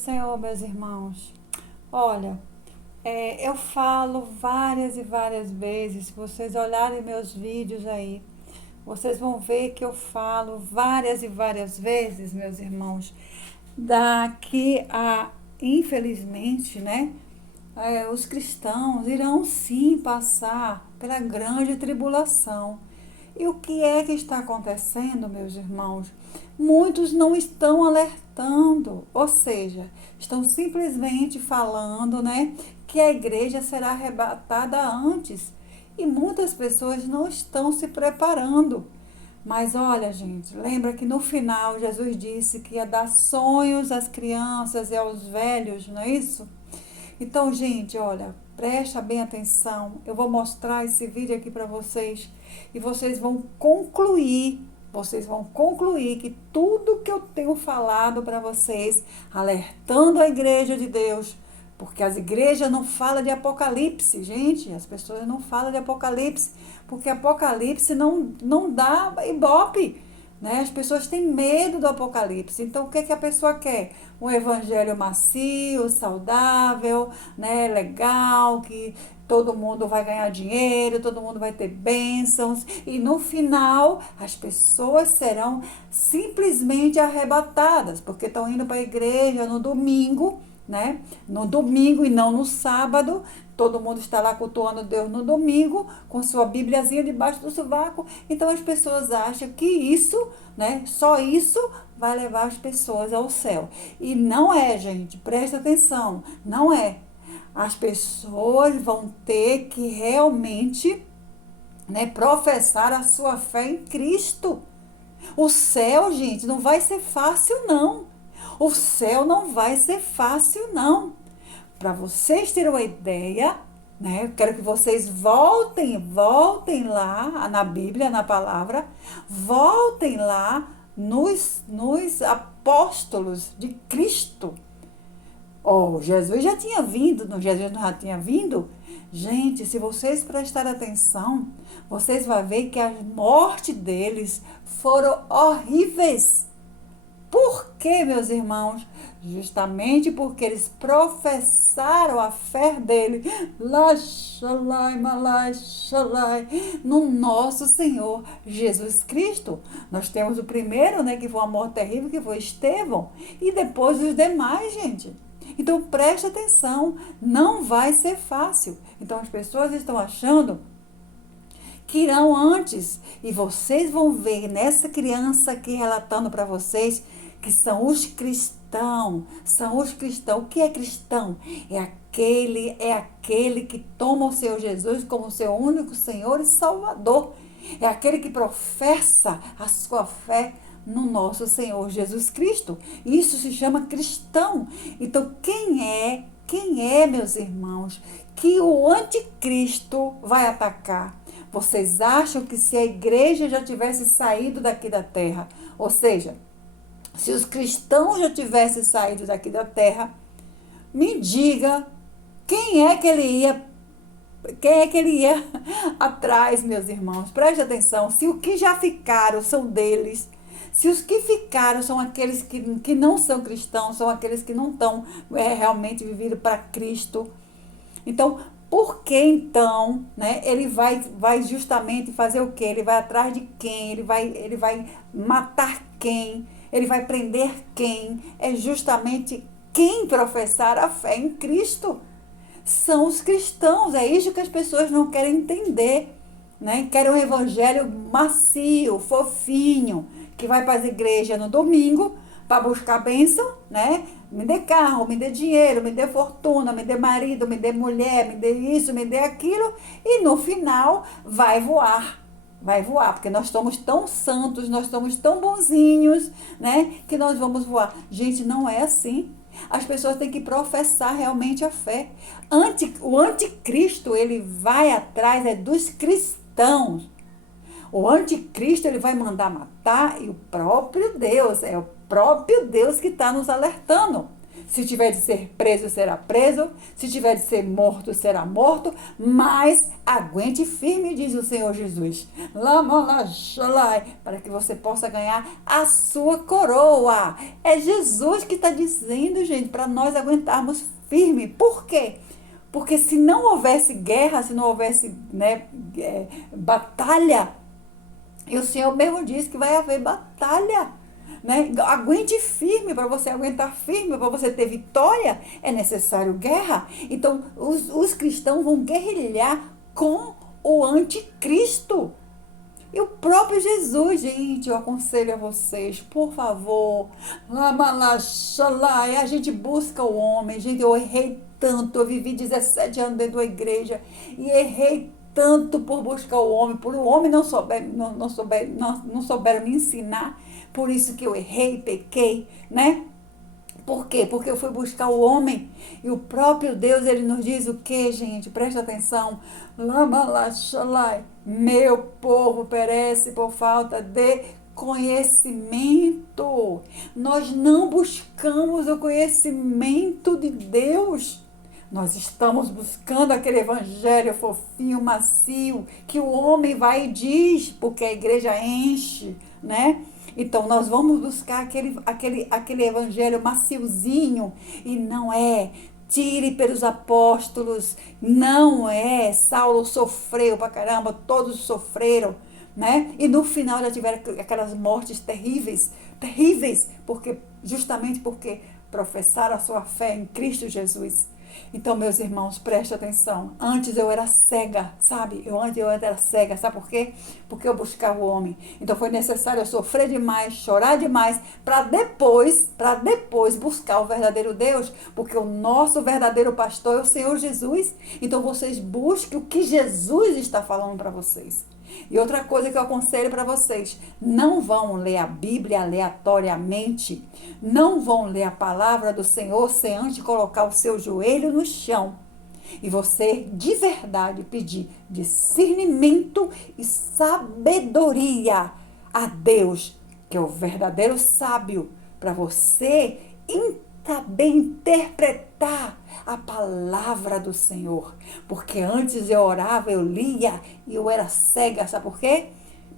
Senhor, meus irmãos. Olha, eu falo várias e várias vezes, se vocês olharem meus vídeos aí, vocês vão ver que eu falo várias e várias vezes, meus irmãos, daqui a, infelizmente, né, os cristãos irão sim passar pela grande tribulação. E o que é que está acontecendo, meus irmãos? Muitos não estão alertando, ou seja, estão simplesmente falando, né, que a igreja será arrebatada antes. E muitas pessoas não estão se preparando. Mas olha, gente, lembra que no final Jesus disse que ia dar sonhos às crianças e aos velhos, não é isso? Então, gente, olha, presta bem atenção. Eu vou mostrar esse vídeo aqui para vocês e vocês vão concluir que tudo que eu tenho falado para vocês, alertando a igreja de Deus, porque as igrejas não falam de Apocalipse, gente, as pessoas não falam de Apocalipse, porque Apocalipse não dá ibope. Né? As pessoas têm medo do Apocalipse. Então, o que, que a pessoa quer? Um evangelho macio, saudável, né? Legal, que todo mundo vai ganhar dinheiro, todo mundo vai ter bênçãos. E no final, as pessoas serão simplesmente arrebatadas, porque estão indo para a igreja no domingo, né? No domingo e não no sábado. Todo mundo está lá cultuando Deus no domingo, com sua Bibliazinha debaixo do sovaco. Então as pessoas acham que isso, né, só isso vai levar as pessoas ao céu. E não é, gente, presta atenção, não é. As pessoas vão ter que realmente, né, professar a sua fé em Cristo. O céu, gente, não vai ser fácil, não. O céu não vai ser fácil, não. Para vocês terem uma ideia, né? Eu quero que vocês voltem lá na Bíblia, na palavra, voltem lá nos apóstolos de Cristo. Oh, Jesus já tinha vindo, não, Jesus não já tinha vindo? Gente, se vocês prestarem atenção, vocês vão ver que as mortes deles foram horríveis. Por quê, meus irmãos? Justamente porque eles professaram a fé dele, no nosso Senhor Jesus Cristo. Nós temos o primeiro, né, que foi uma morte terrível, que foi Estevão, e depois os demais, gente. Então preste atenção, não vai ser fácil. Então as pessoas estão achando que irão antes, e vocês vão ver nessa criança aqui relatando para vocês que são os cristãos, O que é cristão? É aquele que toma o Senhor Jesus como seu único Senhor e Salvador. É aquele que professa a sua fé no nosso Senhor Jesus Cristo. Isso se chama cristão. Então, quem é, meus irmãos, que o anticristo vai atacar? Vocês acham que se a igreja já tivesse saído daqui da terra, ou seja, se os cristãos já tivessem saído daqui da terra, me diga quem é que ele ia atrás, meus irmãos? Preste atenção, se os que já ficaram são deles, se os que ficaram são aqueles que não são cristãos, são aqueles que não estão realmente vivendo para Cristo. Então, por que então, né, ele vai justamente fazer o quê? Ele vai atrás de quem? Ele vai matar quem? Ele vai prender quem? É justamente quem professar a fé em Cristo. São os cristãos. É isso que as pessoas não querem entender. Né? Querem um evangelho macio, fofinho, que vai para as igrejas no domingo para buscar bênção, né? Me dê carro, me dê dinheiro, me dê fortuna, me dê marido, me dê mulher, me dê isso, me dê aquilo. E no final vai voar. Vai voar, porque nós somos tão santos, nós somos tão bonzinhos, né? Que nós vamos voar. Gente, não é assim. As pessoas têm que professar realmente a fé. O anticristo, ele vai atrás dos cristãos. O anticristo, ele vai mandar matar, e o próprio Deus, é o próprio Deus que está nos alertando. Se tiver de ser preso, será preso. Se tiver de ser morto, será morto. Mas aguente firme, diz o Senhor Jesus. Para que você possa ganhar a sua coroa. É Jesus que está dizendo, gente, para nós aguentarmos firme. Por quê? Porque se não houvesse guerra, se não houvesse, né, batalha, e o Senhor mesmo disse que vai haver batalha. Né? Aguente firme, para você aguentar firme, para você ter vitória, é necessário guerra. Então, os cristãos vão guerrilhar com o anticristo. E o próprio Jesus, gente, eu aconselho a vocês, por favor, a gente busca o homem. Gente, eu errei tanto, eu vivi 17 anos dentro da igreja e errei tanto por buscar o homem, por o homem não souberam me ensinar, por isso que eu errei, pequei, né? Por quê? Porque eu fui buscar o homem e o próprio Deus, ele nos diz o que, gente? Presta atenção. Meu povo perece por falta de conhecimento. Nós não buscamos o conhecimento de Deus. Nós estamos buscando aquele evangelho fofinho, macio, que o homem vai e diz, porque a igreja enche, né? Então, nós vamos buscar aquele evangelho maciozinho, e não é. Tire pelos apóstolos, não é. Saulo sofreu pra caramba, todos sofreram, né? E no final já tiveram aquelas mortes terríveis, terríveis, justamente porque professaram a sua fé em Cristo Jesus. Então, meus irmãos, preste atenção. Antes eu era cega, sabe? Antes eu era cega, sabe por quê? Porque eu buscava o homem. Então foi necessário eu sofrer demais, chorar demais, para depois buscar o verdadeiro Deus, porque o nosso verdadeiro pastor é o Senhor Jesus. Então vocês busquem o que Jesus está falando para vocês. E outra coisa que eu aconselho para vocês, não vão ler a Bíblia aleatoriamente, não vão ler a palavra do Senhor sem antes colocar o seu joelho no chão. E você, de verdade, pedir discernimento e sabedoria a Deus, que é o verdadeiro sábio, para você saber interpretar a palavra do Senhor. Porque antes eu orava, eu lia e eu era cega, sabe por quê?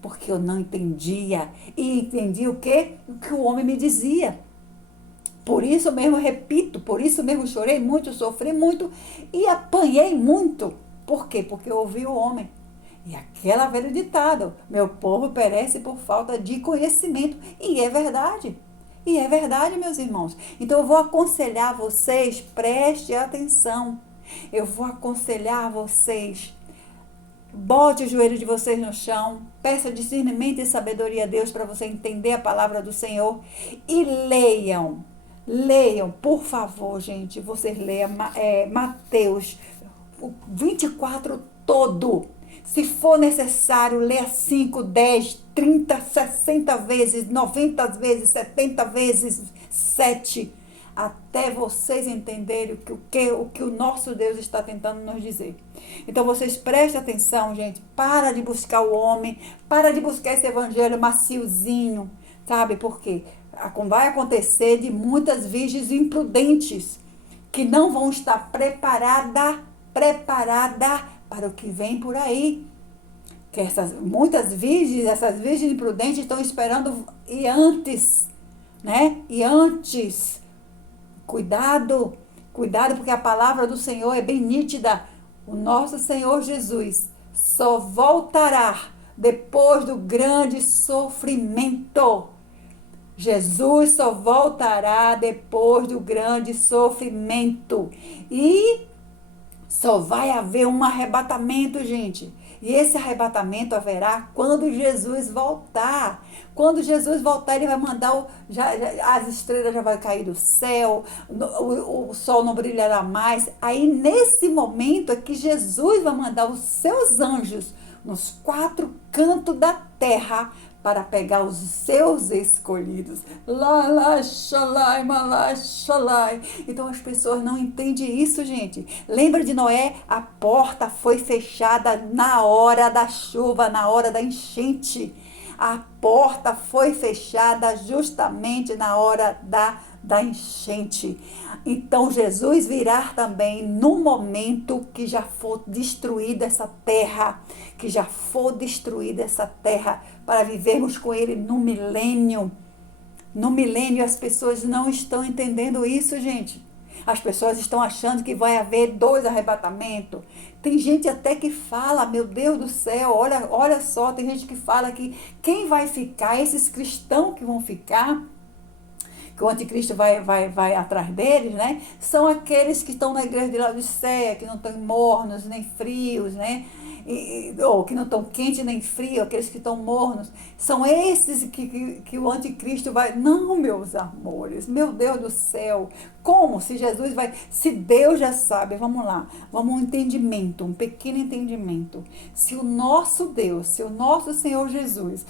Porque eu não entendia. E entendia o quê? O que o homem me dizia. Por isso mesmo eu repito, por isso mesmo chorei muito, sofri muito e apanhei muito. Por quê? Porque eu ouvi o homem. E aquela velha ditado, meu povo perece por falta de conhecimento. E é verdade. E é verdade, meus irmãos. Então eu vou aconselhar vocês, preste atenção. Eu vou aconselhar vocês, bote o joelho de vocês no chão, peça discernimento e sabedoria a Deus para você entender a palavra do Senhor e leiam. Leiam, por favor, gente, vocês leiam Mateus 24 todo. Se for necessário, leia 5, 10, 30, 60 vezes, 90 vezes, 70 vezes, 7, até vocês entenderem o que o nosso Deus está tentando nos dizer. Então, vocês prestem atenção, gente, para de buscar o homem, para de buscar esse evangelho maciozinho, sabe por quê? Vai acontecer de muitas virgens imprudentes, que não vão estar preparada para o que vem por aí. Que muitas virgens, essas virgens imprudentes estão esperando e antes, né? E antes, cuidado, porque a palavra do Senhor é bem nítida. O nosso Senhor Jesus só voltará depois do grande sofrimento. Jesus só voltará depois do grande sofrimento. E só vai haver um arrebatamento, gente. E esse arrebatamento haverá quando Jesus voltar. Quando Jesus voltar, ele vai mandar, as estrelas já vão cair do céu, o sol não brilhará mais. Aí, nesse momento, é que Jesus vai mandar os seus anjos nos 4 cantos da terra para pegar os seus escolhidos. Então as pessoas não entendem isso, gente. Lembra de Noé? A porta foi fechada na hora da chuva, na hora da enchente. A porta foi fechada justamente na hora da enchente. Então Jesus virá também no momento que já for destruída essa terra, para vivermos com Ele no milênio. No milênio as pessoas não estão entendendo isso, gente. As pessoas estão achando que vai haver 2 arrebatamentos. Tem gente até que fala, meu Deus do céu, olha só, tem gente que fala que quem vai ficar, esses cristãos que vão ficar, que o anticristo vai atrás deles, né? São aqueles que estão na igreja de Laodiceia, que não estão mornos nem frios, né? Ou que não estão quentes nem frios, aqueles que estão mornos. São esses que o anticristo vai... Não, meus amores, meu Deus do céu. Como? Se Jesus vai... Se Deus já sabe, vamos lá. Vamos um entendimento, um pequeno entendimento. Se o nosso Deus, se o nosso Senhor Jesus,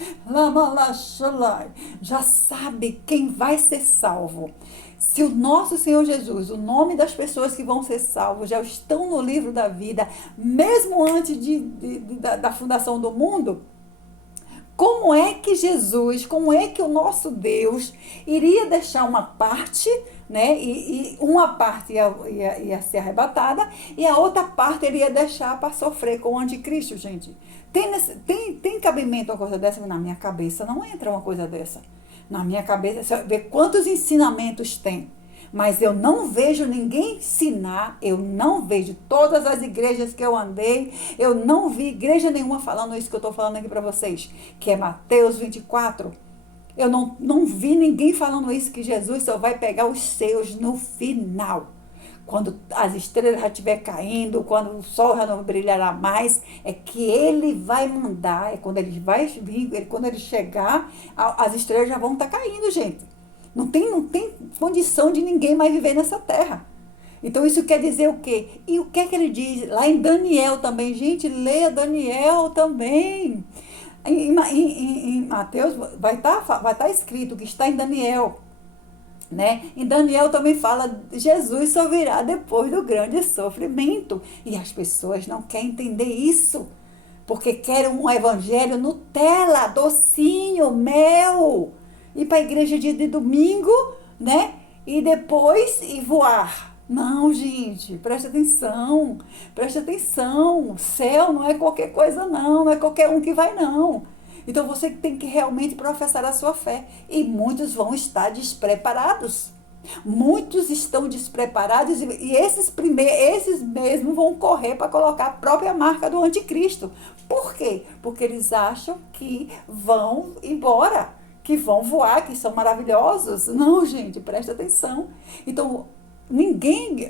já sabe quem vai ser salvo. Se o nosso Senhor Jesus, o nome das pessoas que vão ser salvos já estão no livro da vida, mesmo antes da fundação do mundo, como é que Jesus, como é que o nosso Deus iria deixar uma parte, né? E uma parte ia ser arrebatada e a outra parte ele ia deixar para sofrer com o anticristo, gente. Tem cabimento uma coisa dessa? Na minha cabeça não entra uma coisa dessa. Na minha cabeça, você vê quantos ensinamentos tem. Mas eu não vejo ninguém ensinar, eu não vejo todas as igrejas que eu andei, eu não vi igreja nenhuma falando isso que eu estou falando aqui para vocês, que é Mateus 24. Eu não vi ninguém falando isso, que Jesus só vai pegar os seus no final. Quando as estrelas já estiver caindo, quando o sol já não brilhará mais, é que ele vai mandar, é quando ele vai vir, quando ele chegar, as estrelas já vão estar caindo, gente. Não tem condição de ninguém mais viver nessa terra. Então isso quer dizer o quê? E o que é que ele diz? Lá em Daniel também, gente, leia Daniel também. Em Mateus vai estar escrito que está em Daniel. Né? Em Daniel também fala, Jesus só virá depois do grande sofrimento. E as pessoas não querem entender isso, porque querem um evangelho Nutella, docinho, mel, ir para a igreja dia de domingo, né? E depois ir voar. Não, gente, presta atenção, presta atenção. O céu não é qualquer coisa não é qualquer um que vai não. Então você tem que realmente professar a sua fé. E muitos vão estar despreparados. Muitos estão despreparados e esses mesmos vão correr para colocar a própria marca do anticristo. Por quê? Porque eles acham que vão embora, que vão voar, que são maravilhosos. Não, gente, presta atenção. Então,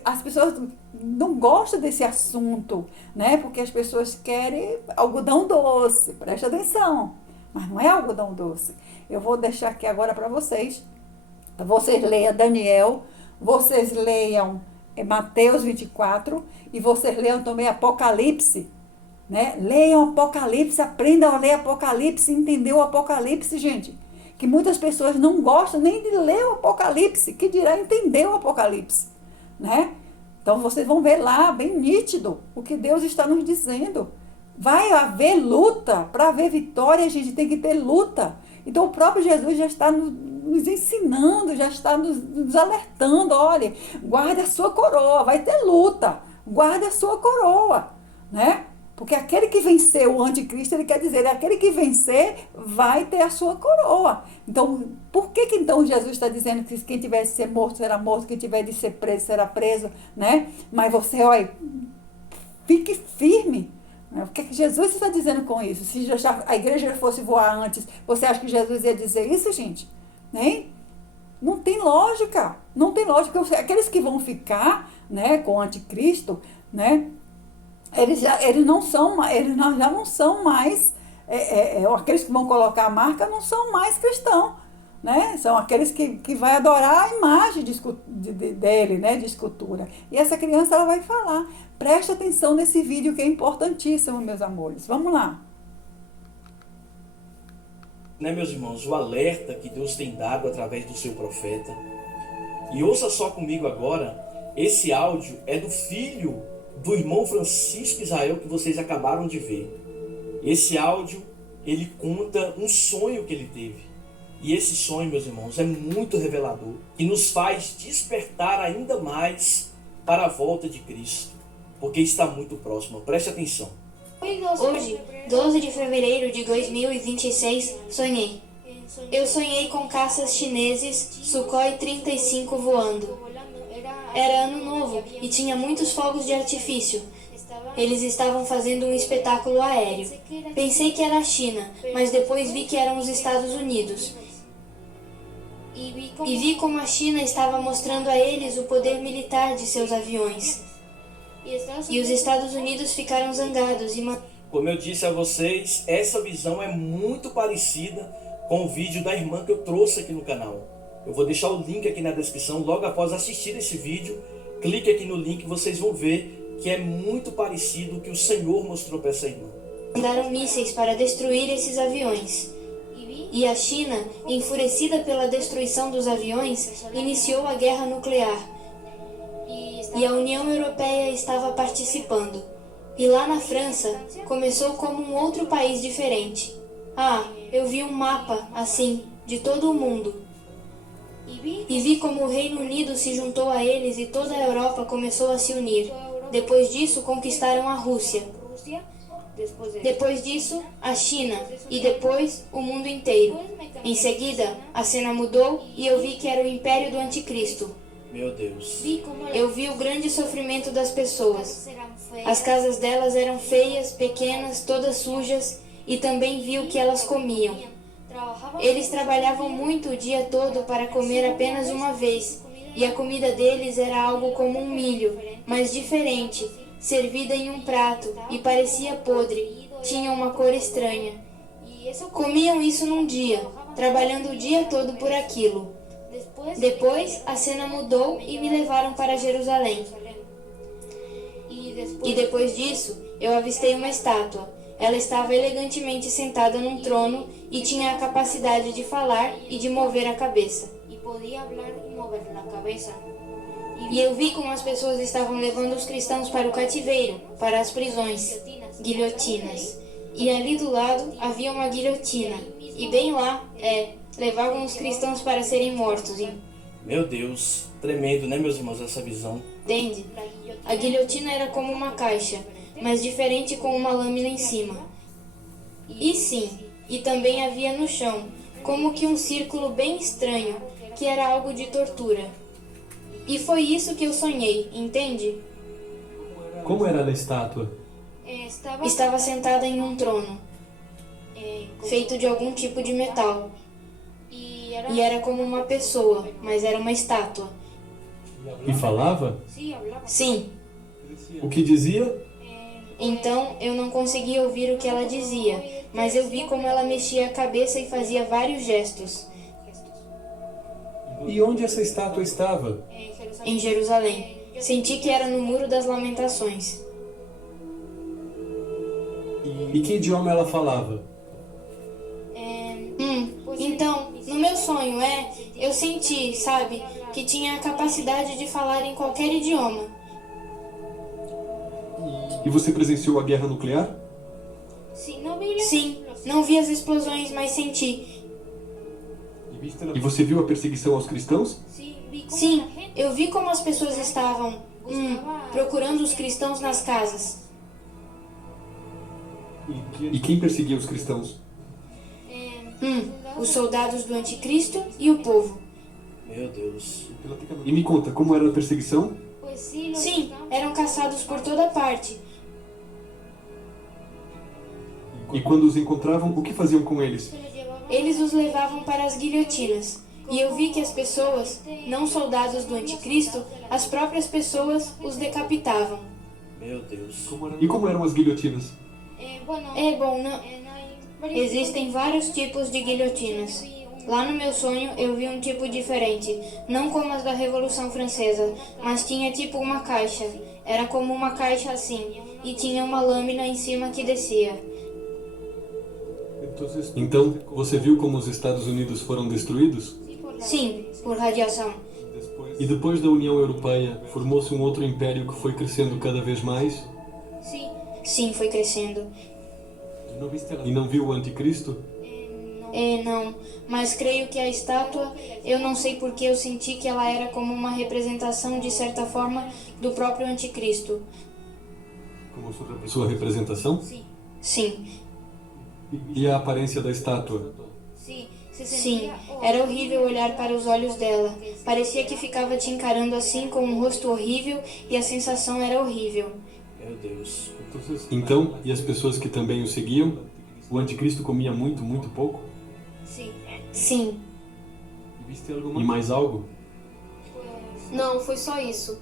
as pessoas não gostam desse assunto, né? Porque as pessoas querem algodão doce, presta atenção. Mas não é algodão doce. Eu vou deixar aqui agora para vocês. Vocês leiam Daniel, vocês leiam Mateus 24 e vocês leiam também Apocalipse. Né? Leiam Apocalipse, aprendam a ler Apocalipse, entender o Apocalipse, gente. Que muitas pessoas não gostam nem de ler o Apocalipse, que dirá entender o Apocalipse. Né? Então vocês vão ver lá, bem nítido, o que Deus está nos dizendo. Vai haver luta, para haver vitória a gente tem que ter luta. Então o próprio Jesus já está nos ensinando, já está nos alertando, olha, guarde a sua coroa, vai ter luta, guarde a sua coroa, né? Porque aquele que vencer o anticristo, ele quer dizer, aquele que vencer vai ter a sua coroa. Então, por que então Jesus está dizendo que quem tiver de ser morto será morto, quem tiver de ser preso será preso, né? Mas você, olha, fique firme. O que é que Jesus está dizendo com isso? Se a igreja fosse voar antes, você acha que Jesus ia dizer isso, gente? Nem? Não tem lógica. Não tem lógica. Aqueles que vão ficar, né, com o anticristo, né, eles já não são mais, aqueles que vão colocar a marca não são mais cristãos. Né? São aqueles que vai adorar a imagem dele, né, de escultura. E essa criança ela vai falar. Preste atenção nesse vídeo que é importantíssimo, meus amores. Vamos lá. Né, meus irmãos, o alerta que Deus tem dado através do seu profeta. E ouça só comigo agora, esse áudio é do filho do irmão Francisco Israel que vocês acabaram de ver. Esse áudio, ele conta um sonho que ele teve. E esse sonho, meus irmãos, é muito revelador e nos faz despertar ainda mais para a volta de Cristo, porque está muito próximo. Preste atenção. Hoje, 12 de fevereiro de 2026, sonhei. Eu sonhei com caças chineses Sukhoi 35 voando. Era ano novo e tinha muitos fogos de artifício. Eles estavam fazendo um espetáculo aéreo. Pensei que era a China, mas depois vi que eram os Estados Unidos. E vi como a China estava mostrando a eles o poder militar de seus aviões. E os Estados Unidos ficaram zangados e Como eu disse a vocês, essa visão é muito parecida com o vídeo da irmã que eu trouxe aqui no canal. Eu vou deixar o link aqui na descrição. Logo após assistir esse vídeo, clique aqui no link e vocês vão ver que é muito parecido o que o Senhor mostrou para essa irmã. mandaram mísseis para destruir esses aviões. E a China, enfurecida pela destruição dos aviões, iniciou a guerra nuclear. E a União Europeia estava participando. E lá na França, começou como um outro país diferente. Eu vi um mapa, assim, de todo o mundo. E vi como o Reino Unido se juntou a eles e toda a Europa começou a se unir. Depois disso, conquistaram a Rússia. Depois disso, a China. E depois, o mundo inteiro. Em seguida, a cena mudou e eu vi que era o Império do Anticristo. Meu Deus. Eu vi o grande sofrimento das pessoas. As casas delas eram feias, pequenas, todas sujas, e também vi o que elas comiam. Eles trabalhavam muito o dia todo para comer apenas uma vez, e a comida deles era algo como um milho, mas diferente, servida em um prato, e parecia podre, tinha uma cor estranha. Comiam isso num dia, trabalhando o dia todo por aquilo. Depois, a cena mudou e me levaram para Jerusalém. E depois disso, eu avistei uma estátua. Ela estava elegantemente sentada num trono e tinha a capacidade de falar e de mover a cabeça. E eu vi como as pessoas estavam levando os cristãos para o cativeiro, para as prisões, guilhotinas. E ali do lado havia uma guilhotina. E bem lá, levavam os cristãos para serem mortos. Meu Deus, tremendo, né, meus irmãos, essa visão? Entende? A guilhotina era como uma caixa, mas diferente, com uma lâmina em cima. E sim, e também havia no chão, como que um círculo bem estranho, que era algo de tortura. E foi isso que eu sonhei, entende? Como era a estátua? Estava sentada em um trono, feito de algum tipo de metal. E era como uma pessoa, mas era uma estátua. E falava? Sim. O que dizia? Então eu não conseguia ouvir o que ela dizia, mas eu vi como ela mexia a cabeça e fazia vários gestos. E onde essa estátua estava? Em Jerusalém. Senti que era no Muro das Lamentações. E que idioma ela falava? Então, no meu sonho, eu senti, sabe, que tinha a capacidade de falar em qualquer idioma. E você presenciou a guerra nuclear? Sim, não vi as explosões, mas senti. E você viu a perseguição aos cristãos? Sim, eu vi como as pessoas estavam procurando os cristãos nas casas. E quem perseguia os cristãos? Os soldados do Anticristo e o povo. Meu Deus. E me conta, como era a perseguição? Sim, eram caçados por toda parte. E quando os encontravam, o que faziam com eles? Eles os levavam para as guilhotinas. E eu vi que as pessoas, não soldados do Anticristo, as próprias pessoas os decapitavam. Meu Deus. E como eram as guilhotinas? Existem vários tipos de guilhotinas. Lá no meu sonho eu vi um tipo diferente, não como as da Revolução Francesa, mas tinha tipo uma caixa. Era como uma caixa assim, e tinha uma lâmina em cima que descia. Então, você viu como os Estados Unidos foram destruídos? Sim, por radiação. E depois da União Europeia, formou-se um outro império que foi crescendo cada vez mais? Sim, foi crescendo. E não viu o anticristo? Não, mas creio que a estátua, eu não sei porque eu senti que ela era como uma representação, de certa forma, do próprio anticristo. Como sua representação? Sim. E a aparência da estátua? Sim, era horrível olhar para os olhos dela. Parecia que ficava te encarando assim, com um rosto horrível, e a sensação era horrível. Meu Deus. Então, e as pessoas que também o seguiam? O anticristo comia muito, muito pouco? Sim. E mais algo? Não, foi só isso.